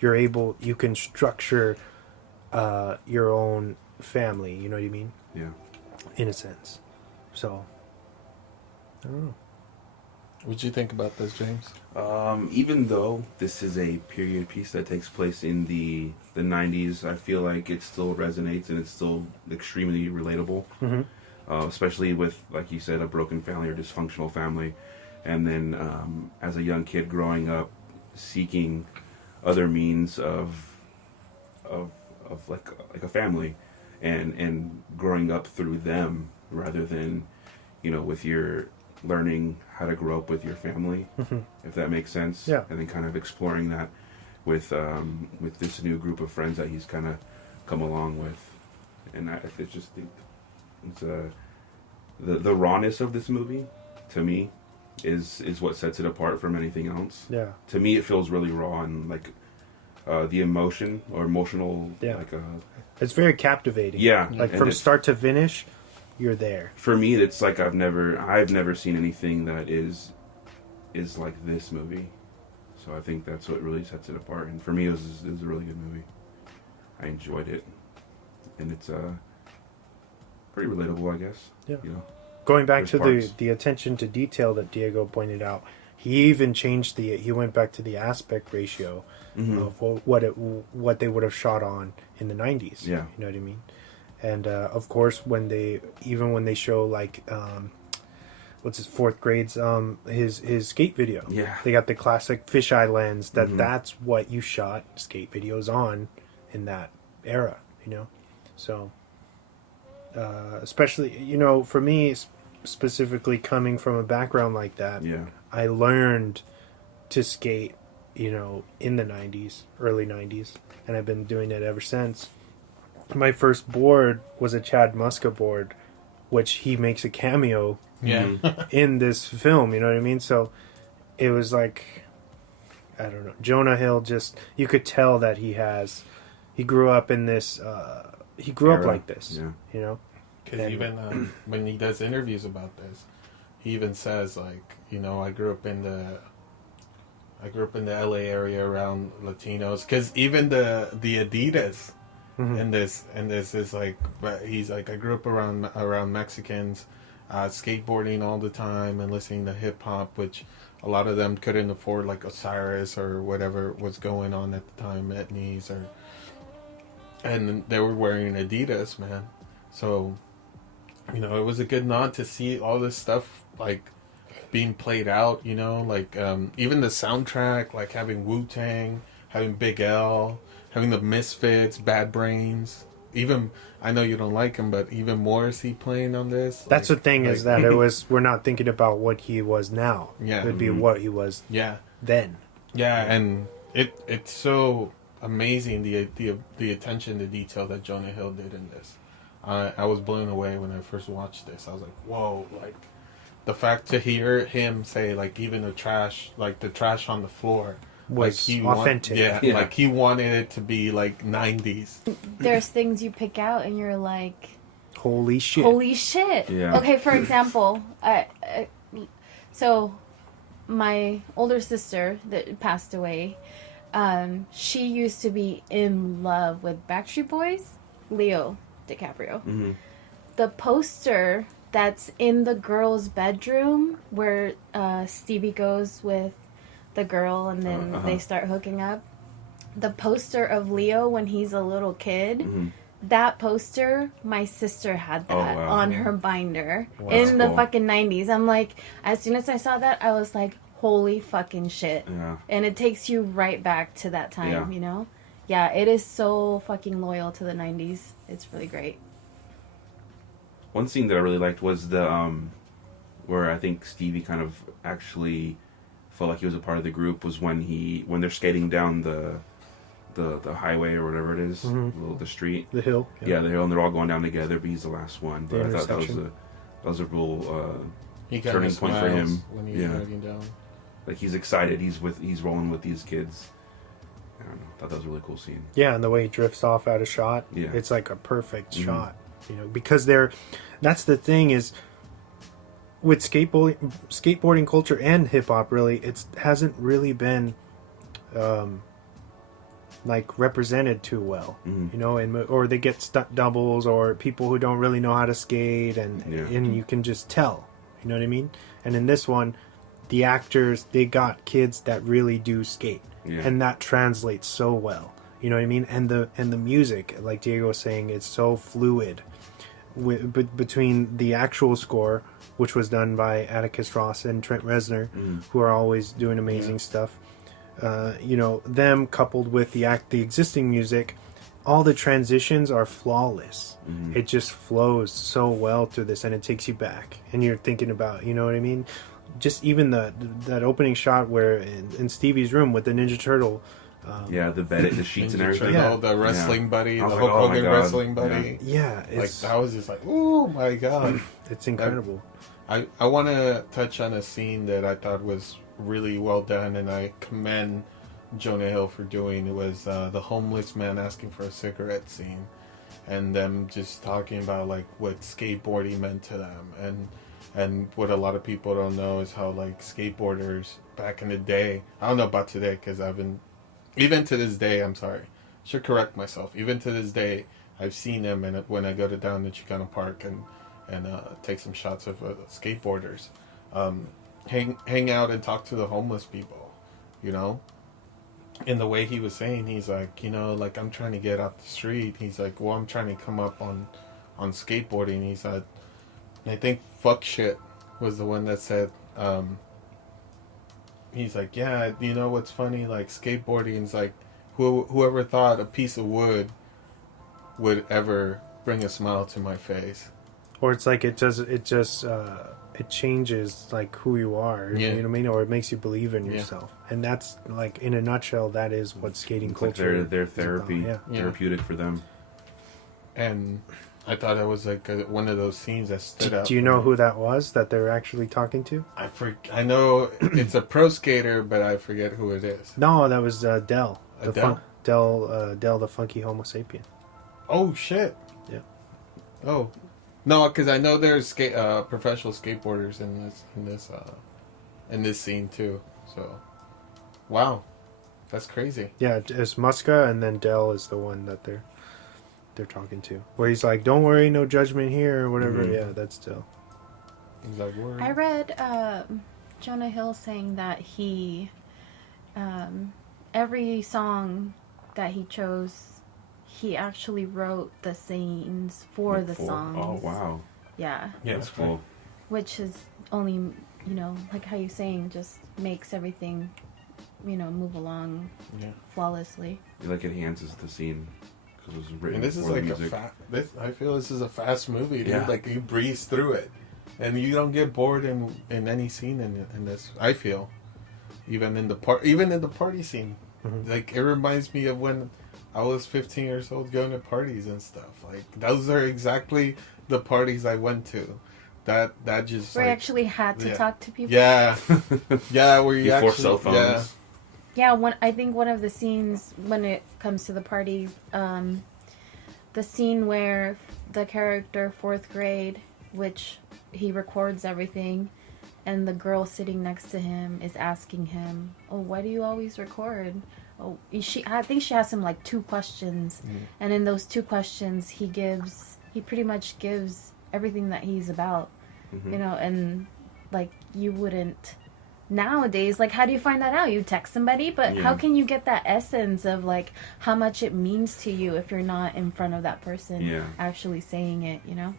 you can structure your own family. You know what I mean? Yeah. In a sense. So, I don't know. What'd you think about this, James? Even though this is a period piece that takes place in the 90s, I feel like it still resonates and it's still extremely relatable. Mm-hmm. Especially with, like you said, a broken family or dysfunctional family. And then as a young kid growing up, seeking other means of like a family and growing up through them rather than, with your learning how to grow up with your family, if that makes sense. Yeah. And then kind of exploring that with this new group of friends that he's kind of come along with. And I just think it's the rawness of this movie, to me, is what sets it apart from anything else. Yeah. To me, it feels really raw and like the emotion or emotional. Yeah. Like it's very captivating. Yeah. Like and from start to finish, you're there. For me, it's like I've never seen anything that is like this movie. So I think that's what really sets it apart. And for me, it was a really good movie. I enjoyed it, and it's pretty relatable, I guess. Yeah. There's Going back to parts. the attention to detail that Diego pointed out, he even changed he went back to the aspect ratio of what they would have shot on in the 90s. Yeah. You know what I mean? And of course, when they show like what's his fourth grade's his skate video, Yeah. they got the classic fisheye lens that's what you shot skate videos on in that era, so especially for me specifically coming from a background like that, Yeah. I learned to skate in the 90s, early 90s, and I've been doing it ever since. My first board was a Chad Muska board, which he makes a cameo in this film, you know what I mean? So it was like, I don't know, Jonah Hill, just, you could tell that he grew up in this, he grew up like this, Because even when he does interviews about this, he even says like, I grew up in the LA area around Latinos. Because even the Adidas in this is like, but he's like, I grew up around Mexicans, skateboarding all the time and listening to hip hop, which a lot of them couldn't afford, like Osiris or whatever was going on at the time, Etnies, and they were wearing Adidas, man. So, it was a good nod to see all this stuff like being played out, like even the soundtrack, like having Wu-Tang, having Big L, having the Misfits, Bad Brains. Even, I know you don't like him, but even Morrissey playing on this. That's the thing, is that we're not thinking about what he was now. Yeah. It would be what he was then. Yeah, and it's so amazing the attention to detail that Jonah Hill did in this. I was blown away when I first watched this. I was like, whoa, like the fact to hear him say like even the trash on the floor was like authentic. Like he wanted it to be like 90s. There's things you pick out and you're like, holy shit. Yeah. Okay, for example, so my older sister that passed away, she used to be in love with Backstreet Boys, Leo DiCaprio. The poster that's in the girl's bedroom where Stevie goes with the girl and then they start hooking up, the poster of Leo when he's a little kid, that poster, my sister had that on her binder in the fucking 90s. I'm like, as soon as I saw that, I was like, holy fucking shit. And it takes you right back to that time, Yeah, it is so fucking loyal to the 90s. It's really great. One scene that I really liked was the where I think Stevie kind of actually felt like he was a part of the group, was when they're skating down the highway or whatever it is, the street, the hill, the hill, and they're all going down together, but he's the last one. But I thought that was a real turning point for him. When he's riding down. Like he's excited, he's rolling with these kids. I don't know, I thought that was a really cool scene. Yeah, and the way he drifts off out of shot, it's like a perfect shot, because that's the thing is, with skateboarding culture and hip hop, really, it hasn't really been like represented too well, you know, or they get stunt doubles or people who don't really know how to skate, and you can just tell, you know what I mean? And in this one, the actors, they got kids that really do skate, and that translates so well, you know what I mean? And the music, like Diego was saying, it's so fluid between the actual score, which was done by Atticus Ross and Trent Reznor, who are always doing amazing stuff. You know, them coupled with the existing music, all the transitions are flawless. It just flows so well through this, and it takes you back, and you're thinking about, you know what I mean? Just even that opening shot where in Stevie's room with the Ninja Turtle. The bed, the sheets and everything. The wrestling buddy, the I was Hulk like, oh my Hogan God. wrestling buddy. Yeah, Like that was just like, oh my God. it's incredible. I want to touch on a scene that I thought was really well done, and I commend Jonah Hill for doing. It was the homeless man asking for a cigarette scene, and them just talking about like what skateboarding meant to them, and what a lot of people don't know is how like skateboarders back in the day. I don't know about today because even to this day, I'm sorry, should correct myself. Even to this day, I've seen them, and when I go to down the Chicano Park and take some shots of skateboarders, hang out and talk to the homeless people, you know. In the way he was saying, he's like, you know, like I'm trying to get off the street. He's like, well, I'm trying to come up on skateboarding. He said, I think fuck shit was the one that said. He's like, yeah, you know what's funny? Like skateboarding's like, whoever thought a piece of wood would ever bring a smile to my face. Or it's like it changes like who you are, you know what I mean? Or it makes you believe in yourself. And that's like, in a nutshell, that is what skating culture like their therapy, therapeutic for them. And I thought it was like one of those scenes that stood out. Do you know who that was that they're actually talking to? I know it's a pro skater, but I forget who it is. No, that was Del. Del? Del, the funky Homo sapien. Oh shit! Yeah. Oh, no, because I know there's professional skateboarders in this scene too. So, wow, that's crazy. Yeah, it's Muska, and then Del is the one that they're talking to, where he's like, "Don't worry, no judgment here," or whatever. Yeah, that's Del. Is that word? I read Jonah Hill saying that he every song that he chose, he actually wrote the scenes for the songs. Oh, wow. Yeah. Yeah, that's cool. Which is only, you know, like how you're saying, just makes everything, you know, move along flawlessly. It like enhances the scene because it was written. And this is for like the music. I feel this is a fast movie, dude. Yeah. Like you breeze through it, and you don't get bored in any scene in this. I feel, even in the party scene, like it reminds me of when I was 15 years old going to parties and stuff. Like those are exactly the parties I went to. That just where like, you actually had to talk to people. Yeah, yeah. Where you before actually, cell phones. Yeah. I think one of the scenes when it comes to the parties, the scene where the character fourth grade, which he records everything, and the girl sitting next to him is asking him, "Oh, why do you always record?" Oh, I think she asked him like 2 questions, and in those 2 questions, he pretty much gives everything that he's about, you know, and like you wouldn't nowadays. Like, how do you find that out? You text somebody, but how can you get that essence of like how much it means to you if you're not in front of that person actually saying it, you know?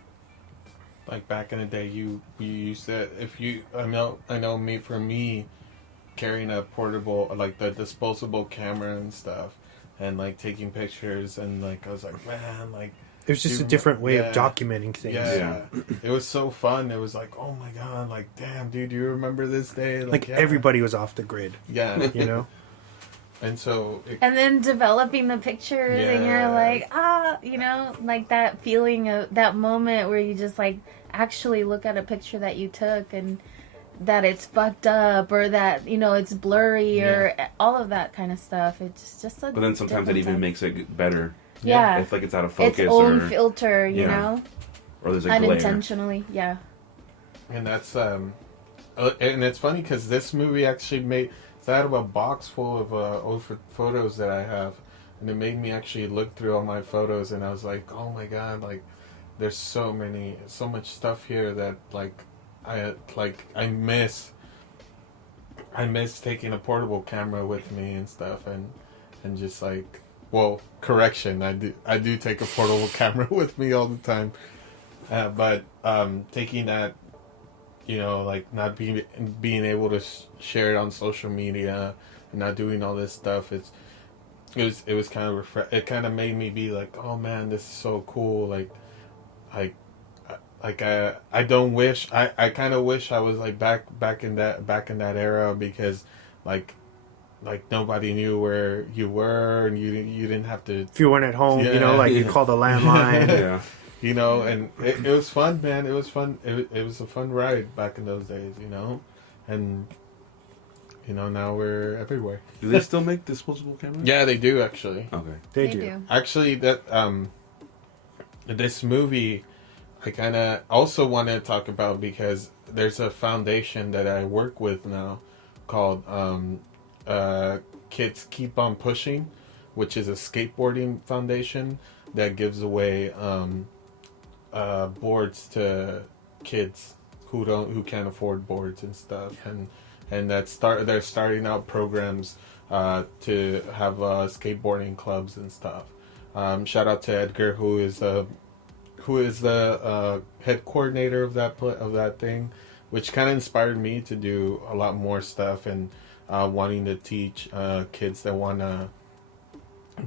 Like back in the day, you used to, I know me, for me, carrying a portable, like the disposable camera and stuff, and like taking pictures, and like I was like, man, like it was just a different way of documenting things. Yeah. It was so fun. It was like, oh my god, like damn, dude, do you remember this day? Like everybody was off the grid. Yeah, you know. And so, and then developing the pictures, and you're like, you know, like that feeling of that moment where you just like actually look at a picture that you took and that it's fucked up, or that, you know, it's blurry, or all of that kind of stuff. It's just a. But then sometimes it even makes it better. Yeah. If like it's out of focus, its own filter, you know. Or there's a unintentionally, glare. And that's and it's funny because this movie actually I have a box full of old photos that I have, and it made me actually look through all my photos, and I was like, oh my god, like there's so much stuff here that I miss taking a portable camera with me and stuff, and just like, well, correction, I do take a portable camera with me all the time, but taking that, you know, like not being able to share it on social media and not doing all this stuff, it was kind of it kind of made me be like, oh man, this is so cool. I don't wish, I kind of wish I was like back in that era, because like nobody knew where you were, and you didn't have to, If you weren't at home, you know, like you call the landline. Yeah. you know, and it was fun, man. It was fun. It was a fun ride back in those days, you know, and you know, now we're everywhere. Do they still make disposable cameras? Yeah, they do actually. Okay. They do. Actually, that this movie, I kind of also want to talk about, because there's a foundation that I work with now called Kids Keep on Pushing, which is a skateboarding foundation that gives away boards to kids who can't afford boards and stuff, and they're starting out programs to have skateboarding clubs and stuff. Shout out to Edgar, who is the head coordinator of that thing, which kind of inspired me to do a lot more stuff, and wanting to teach kids that want to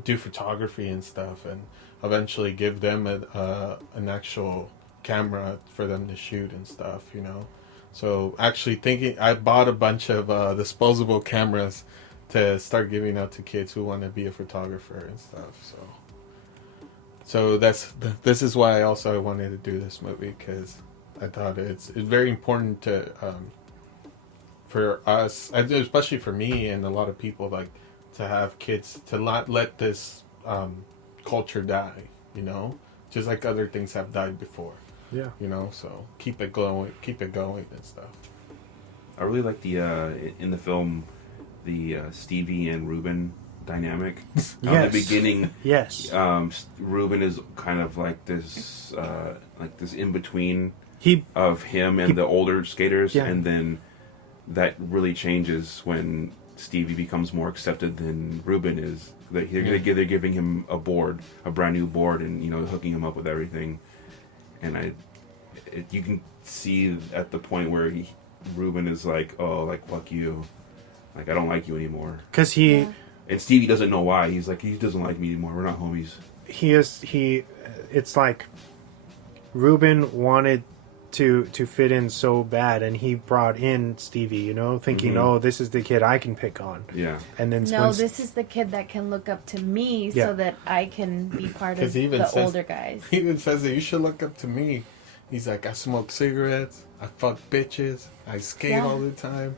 do photography and stuff, and eventually give them an actual camera for them to shoot and stuff, you know. So actually I bought a bunch of disposable cameras to start giving out to kids who want to be a photographer and stuff. So this is why I wanted to do this movie, because I thought it's very important to for us, especially for me and a lot of people, like to have kids, to not let this culture die, you know, just like other things have died before. Yeah. You know, so keep it going and stuff. I really like the in the film, the Stevie and Ruben dynamic. Yes. At the beginning, Yes. Ruben is kind of like this in between He of him and the older skaters, Yeah. and then that really changes when Stevie becomes more accepted than Ruben is. They're giving him a brand new board, and you know, hooking him up with everything. And you can see at the point where Ruben is like, oh, like fuck you, like I don't like you anymore. Because And Stevie doesn't know why. He's like, he doesn't like me anymore. We're not homies. It's like Ruben wanted to fit in so bad, and he brought in Stevie, you know, thinking, oh, this is the kid I can pick on. Yeah. And then this is the kid that can look up to me, Yeah. so that I can be part of He the older guys. He even says that you should look up to me. He's like, I smoke cigarettes, I fuck bitches, I skate all the time.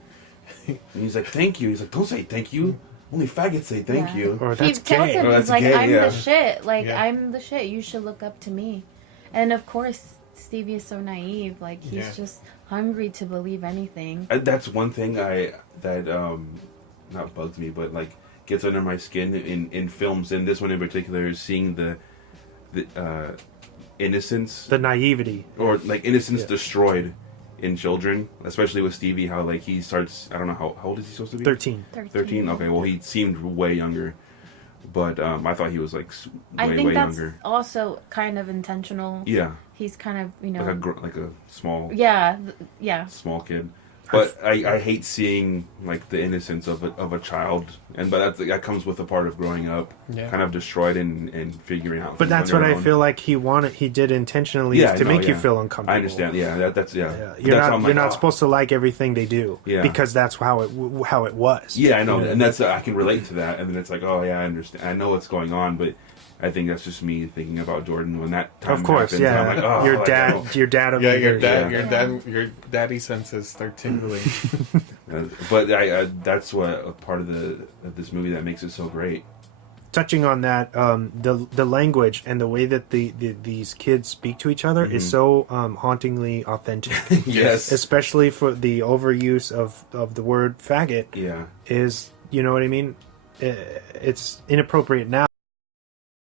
And he's like, thank you. He's like, don't say thank you. Only faggots say thank Yeah. you. Or He that's tells gay. him, Or he's that's like, gay, I'm yeah. the shit. Like, Yeah. I'm the shit. You should look up to me. And of course, Stevie is so naive. Like, he's just hungry to believe anything. That's one thing that not bugs me, but like gets under my skin in films, and this one in particular is seeing the innocence, The naivety. or like innocence destroyed in children, especially with Stevie. How like he starts, I don't know how old is he supposed to be? 13. 13. Okay, well he seemed way younger, but I thought he was like I think way that's younger. also kind of intentional. Yeah, He's kind of, you know... like a small small kid. But I hate seeing like the innocence of a child, but that comes with a part of growing up, kind of destroyed and figuring out. But that's what I feel like he did intentionally, is to make you feel uncomfortable. I understand. Yeah, that's You're not supposed to like everything they do, because that's how it was. Yeah, I know, and that's I can relate to that. And then it's like, oh yeah, I understand. I know what's going on, but I think that's just me thinking about Jordan when that time Of course, happens. yeah. I'm like, oh, your dad. Will be Your daddy senses start tingling. But that's what a part of this movie that makes it so great. Touching on that, the language and the way that these kids speak to each other is so hauntingly authentic. Yes, especially for the overuse of the word faggot. Yeah, is, you know what I mean? It's inappropriate now.